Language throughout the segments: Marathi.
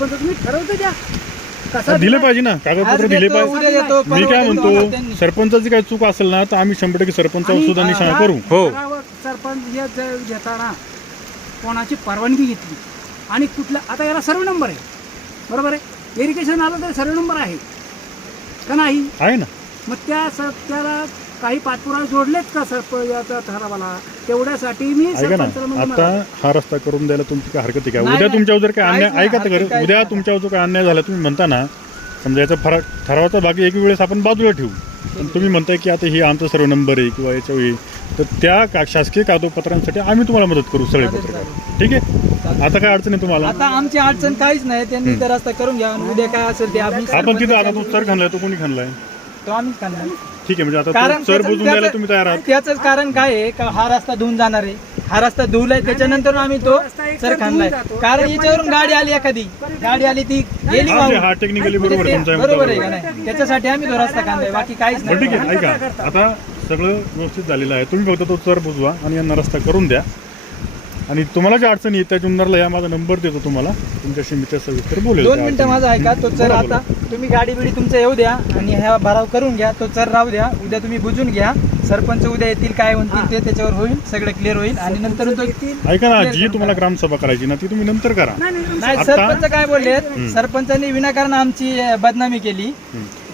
सरपंच तुम्ही ठरवतो द्या. कसा दिलं पाहिजे ना आज कागदपत्र दिले देतो, पाहिजे. देतो, मी परवा काय देतो म्हणतो त्यांनी. सरपंचाची काही चूक असेल ना तर आम्ही शंभर टक्के सरपंचावर आणि सुद्धा निशाणा आता करू. हो. सरपंच हे जे घेताना कोणाची परवानगी घेतली. आणि कुठला आता याला सर्व नंबर आहे बरोबर आहे? व्हेरिफिकेशन आलं तर सर्व नंबर आहे. का नाही? आहे ना. मग त्या स- त्याला काही पाठपुरावे जोडलेत का सरपंच ठरावाला? तेवढ्यासाठी मी ऐका ना सरपंचाला म्हणजे आता मला- हा रस्ता करून द्यायला तुमची काय हरकत आहे का? नाही, उद्या नाही. तुमच्यावर जर काय काहीच अन्याय नाही, ऐका तर हरकत खरं काहीच उद्या नाही. तुमच्यावर जो काय अन्याय झाला तुम्ही म्हणता ना समजा याचा फरक ठरावाचा बाकी एक वेळेस आपण बाजूला ठेवू. पण तुम्ही म्हणताय की आता ही आमचा सर्व नंबर आहे किंवा याच्या वेळी तर त्या का- शासकीय कागदपत्रांसाठी आम्ही तुम्हाला मदत करू सगळे चालेल, पत्रकार. ठीक आहे? आता काय अडचण आहे तुम्हाला? आता आमची अडचण काहीच नाही त्यांनी तर रस्ता करून घ्या. आणि उद्या काय असेल ते आम्ही आपण तिथं आता तो चर खाल्लाय तो कोणी खाल्लाय? तो आम्हीच काढणार ठीक आहे म्हणजे आता कारण तो चर बुजून द्यायला तुम्ही तयार आहात. त्याच कारण काय आहे का हा रस्ता धुवून जाणार आहे? हा रस्ता धुवलाय त्याच्यानंतर आम्ही तो रस्ता सर धुवून जातो. कारण याच्यावरून पण गाडी आली एखादी. गाडी आली ती गेली हा, वाहून. हा टेक्निकली म्हणजे बरोबर आहे तुमचा बरोबर आहे मुद्दा का नाही? त्याच्यासाठी आम्ही तो रस्ता काढलाय बाकी काहीच बरं ठीक नाही. आहे ऐका. आता सगळं व्यवस्थित झालेलं आहे. तुम्ही फक्त तो चर बुजवा आणि यांना रस्ता करून द्या. आणि तुम्हाला ज्या अडचणी येत त्या जुन्नरला या माझा नंबर देतो तुम्हाला. तुमच्याशी मी त्या सविस्तर बोलेल. दोन त्या मिनिटं अडचणी. माझा ऐका तो चर बोला, आता तुम्ही गाडी बिडी तुमचं येऊ द्या आणि ह्या भराव करून घ्या तो चर राहू द्या. उद्या तुम्ही बुजून घ्या. सरपंच उद्या येतील काय म्हणतील ते त्याच्यावर होईल सगळं क्लिअर होईल. आणि नंतर तो. ऐका ना जी तुम्हाला ग्रामसभा करायची ना ती तुम्ही नंतर करा. नाही, आता- सरपंच काय बोलले सरपंचांनी विनाकारण आमची अं, बदनामी केली.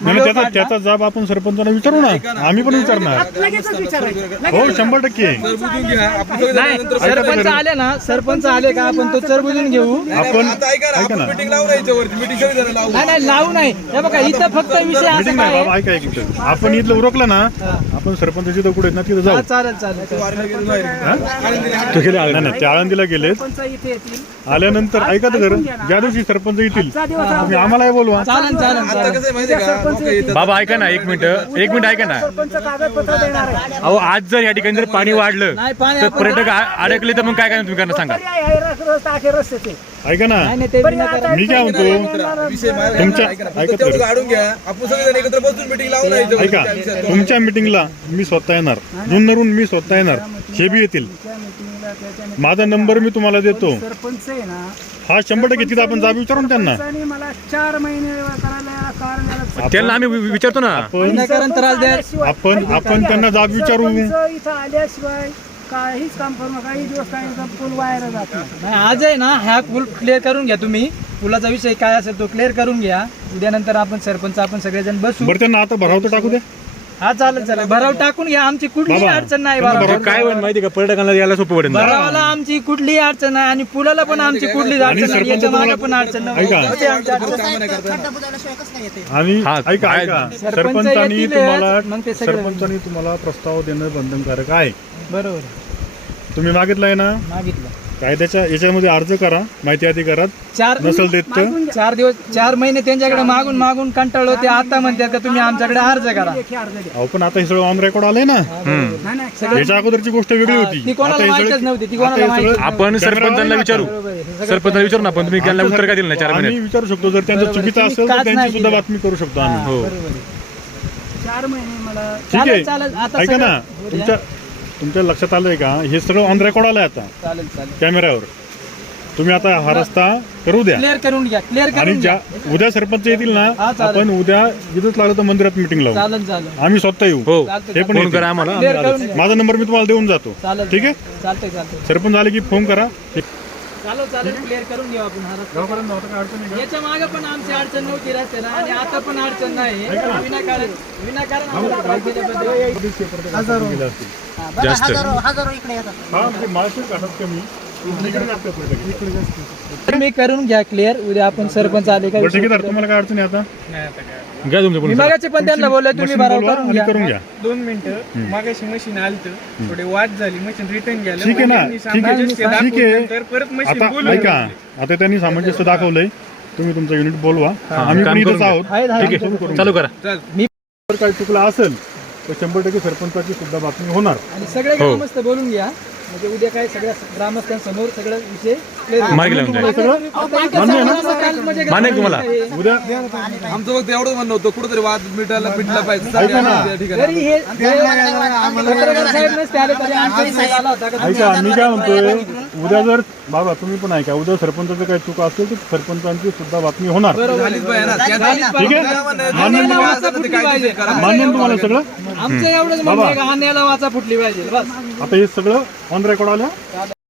नाही त्याचा जाब आपण सरपंचांना विचारू ना. आम्ही पण विचारणार. लगेचच विचारायचं. हो शंभर टक्के. नाही सरपंच आले ना सरपंच आले का आपण तो चर बुजून घेऊ? आपण ऐका ना नाही नाही लावू नाही. हे बघा इथं फक्त विषय असा मीटिंग काय नाही आहे? बाबा ऐका एक मिनिट. आपण इथलं उरकलं ना आपण सरपंच जिथं कुठे आहेत ना तिथं हा, जाऊ चालेल चालेल. चालेल. हा? तो गेले नाही नाही, ते आळंदीला गेलेत. सरपंच इथे येतील. आल्यानंतर ऐका तर खरं ज्या दिवशी सरपंच येतील आजचा दिवस राहू तुम्ही द्या. आम्हालाही बोलवा. चालेल चालेल सरपंच. बाबा ऐका ना एक मिनिट. एक मिनिट ऐका ना. सरपंच कागदपत्र देणार आहे अहो आज जर या ठिकाणी जर पाणी वाढलं तर पर्यटक अडकले तर मग काय काय तुम्ही? करणार सांगा. ऐका ना. मी काय म्हणतो? तुमच्या ऐका तर. काढून घ्या. आपण सगळेजण एकत्र बसून मिटिंग लावून यायचं. ऐका. तुमच्या मिटिंगला मी स्वतः येणार. जुन्नरून मी स्वतः येणार. हे बी येतील. माझा नंबर मी तुम्हाला देतो. सरपंच आहे ना हा शंभर टक्के तिथं आपण जाब विचारून त्यांना. सरपंचाने मला चार महिने करायला कारण त्यांना आम्ही वि- विचारतो ना. आपण विनाकारण त्रास द्या आल्याशिवाय- आपण आपण त्यांना जाब विचारू. सरपंच इथं आल्याशिवाय काहीच काम करू नका. काही दिवस काही पूल वायाला जात नाही नाही आज आहे ना हा पूल क्लिअर करून घ्या तुम्ही. पुलाचा विषय काय असेल तो क्लिअर करून घ्या. उद्या नंतर आपण सरपंच आपण सगळेजण बसू. बरं त्यांना आता भराव तर टाकू दे. हा चालेल चालेल. भराव टाकून घ्या. आमची कुठलीही बाबा, अडचण नाही काय होईल माहिती का? पर्यटकांना यायला सोपं पडेल. भरावाला आमची कुठलीही अडचण नाही आणि पुलाला पण आमची कुठलीच आणि अडचण नाही. सरपंच याच्या मागे पण अडचण नाही. ऐका. होती आमची अडचण. आणि हा, ऐका काय- ऐका. सरपंच सरपंचानी येतीलच, तुम्हाला मग ते सगळं- सरपंचानी तुम्हाला प्रस्ताव देणं बंधनकारक आहे. बरोबर. तुम्ही मागितलंय ना? मागितलं. कायद्याच्या याच्यामध्ये अर्ज करा माहिती अधिकारात चार नसल देत तर? चार दिवस चार महिने त्यांच्याकडे मागून मागून कंटाळलो ते आता म्हणतात का तुम्ही आमच्याकडे अर्ज करा. अहो पण आता हे सगळं ऑन रेकॉर्ड आलंय ना. नाही नाही याच्या अगोदरची गोष्ट वेगळी होती. ती कोणाला आता हे माहीतच सगळं- नव्हती, ती आता कोणाला हे माहीतच सगळं आपण सरपंचांना विचारू. सरपंचांना विचारू ना आपण तुम्ही त्यांना उत्तर काय दिलं ना चार आम्ही महिन्यात? विचारू शकतो जर त्यांचं चुकीचं तुम्ही असेल तर काच त्यांची नाही सुद्धा दिली. बातमी करू शकतो आम्ही. हो. चार महिने मला ठीक चालेल, आहे. आता ऐका ना तुमच्या तुमच्या लक्षात आलंय का? हे सगळं ऑन रेकॉर्ड आलंय आता. चालेल चालेल. कॅमेऱ्यावर. तुम्ही आता हा रस्ता करू द्या. क्लिअर करून घ्या क्लिअर आणि करून ज्या घ्या. उद्या सरपंच येतील ना हा, चालेल. आपण उद्या इथंच लागलं तर मंदिरात मिटिंग लावू. चालेल चालेल. आम्ही स्वतः येऊ. हो. चालतंय, हे पण फोन येतील. करा आम्हाला. क्लिअर आम्ही करून आलोच. घ्या. माझा नंबर मी तुम्हाला देऊन जातो. चालेल ठीक आहे? चालतंय चालतंय. सरपंच आले की फोन करा. चालेल चालेल क्लिअर करून घेऊ आपण हा रस्ता. याच्या मागे पण आमची अडचण नव्हती रस्त्याला आणि आता पण अडचण नाही. विनाकारण विनाकारण आम्हाला त्रास दिल्याबद्दल हा, बरं, जास्त. हा म्हणजे माळशेर घाटात कमी तुम्ही करून घ्या क्लिअर उद्या आपण सरपंच आले का बरं ठीक आहे तर तुम्हाला काय अडचण आहे आता? घ्या तुमचं बोलून विभागाचे पण त्यांना बोलले तुम्ही मशीन बोलवा करून आणि घ्या. करून घ्या. दोन मिनिटं. मागाशी मशीन आलत थोडे वाद झाली मशीन रिटर्न गेलं. ठीक आहे ना ठीक आहे. ठीक दाखवल्यानंतर आहे परत मशीन आता बोलवली. ऐका आता त्यांनी सामंजस्य दाखवलंय. तुम्ही तुमचं युनिट बोलवा. आम्ही काम पण करून घ्या. आहोत. आहे, आहे. ठीक आहे चालू करा. जर काही चुकलं असेल तर शंभर टक्के सरपंचाची सुद्धा बातमी होणार. आणि सगळे हो. ग्रामस्थ बोलून घ्या. म्हणजे उद्या काय सगळ्या ग्रामस्थांसमोर सगळं विषय मार्गी लावून. सगळं मान्य तुम्हाला. उद्या आमचं फक्त एवढंच म्हणणं होतं कुठेतरी वाद मिटायला मिटला पाहिजे. हे मी काय म्हणतोय उद्या जर बाबा तुम्ही पण ऐका उद्या सरपंचाचं काही चूक असेल तर सरपंचांची सुद्धा बातमी होणार. ठीक आहे? मान्य तुम्हाला- सगळं? आमचं एवढंच का? हा वाचा फुटली पाहिजे. बस. आता हे सगळं ऑन रेकॉर्ड आलं.